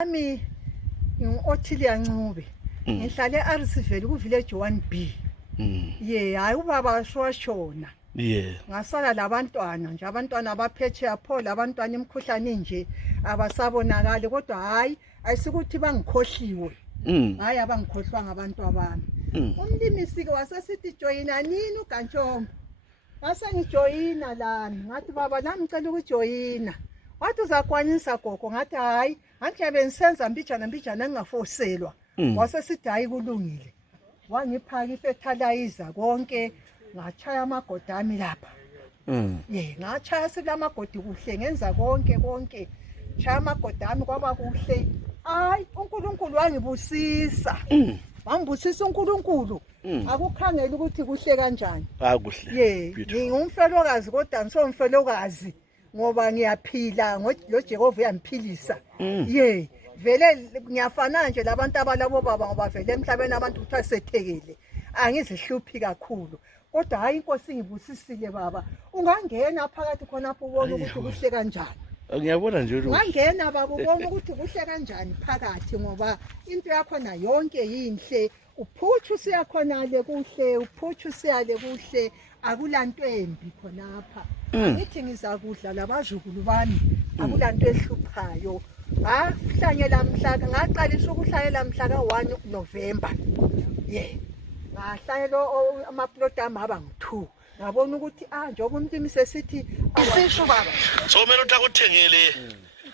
Ami othile Ncube. Ngihlale eIrisvale ku village 1B. Hayi ubaba shona. Ngasala labantwana nje abantwana abaphetshe apho labantwana imkhuhlane nje abasabonakala kodwa hayi ayisikuthi bangikhohliwe. Hayi abangikhohlwanga abantu abami. Umlimi sike wasesithi joyina nini uGantshombo. Ngase ngijoyina lana ngathi baba nami ngicela ukujoyina. Wathi uzakwanisa gogo ngathi hayi ngathi bengisenza mbijana engafoselwa. Wasesithi hayi kulungile. Wangiphaka ifetalizer konke ngachaya amagodi ami lapha. Ngachaya silamagodi kuhle ngenza konke. Chaya amagodi ami kwaba kuhle. Hayi uNkulunkulu wangibusisa. Wangibusisa uNkulunkulu. Akukhangela ukuthi kuhle kanjani. Kuhle. Ngingumfelokazi kodwa ngisomfelokazi ngoba ngiyaphila lo Jehova uyamphilisa. Vele ngiyafana nje labantu abalabo baba ngoba vele emhlabeni abantu kuthiwa sethekele. Angizihluphi kakhulu. Kodwa hayi inkosi ngibusisile baba. Ungangena phakathi khonapho ubone ukuthi kuhle kanjani. Ngiyabona nje ukuthi ungangena baba ubone ukuthi kuhle kanjani phakathi ngoba into yakho na yonke yinhle. Uphuthu siyakhona le kuhle, uphuthu siyale kuhle, akulanto embi khonapha. Ngithi ngizakudla labazukulu bami, akulanto ehluphayo. Ngahlanyela mhla ngaqalisa ukuhlanyela mhla ka1 November. Ngahlanyela amaplot ami aba ngu2. Ngabona ukuthi njengoba umlimi sesithi isisho baba. So kumele uthi akuthengele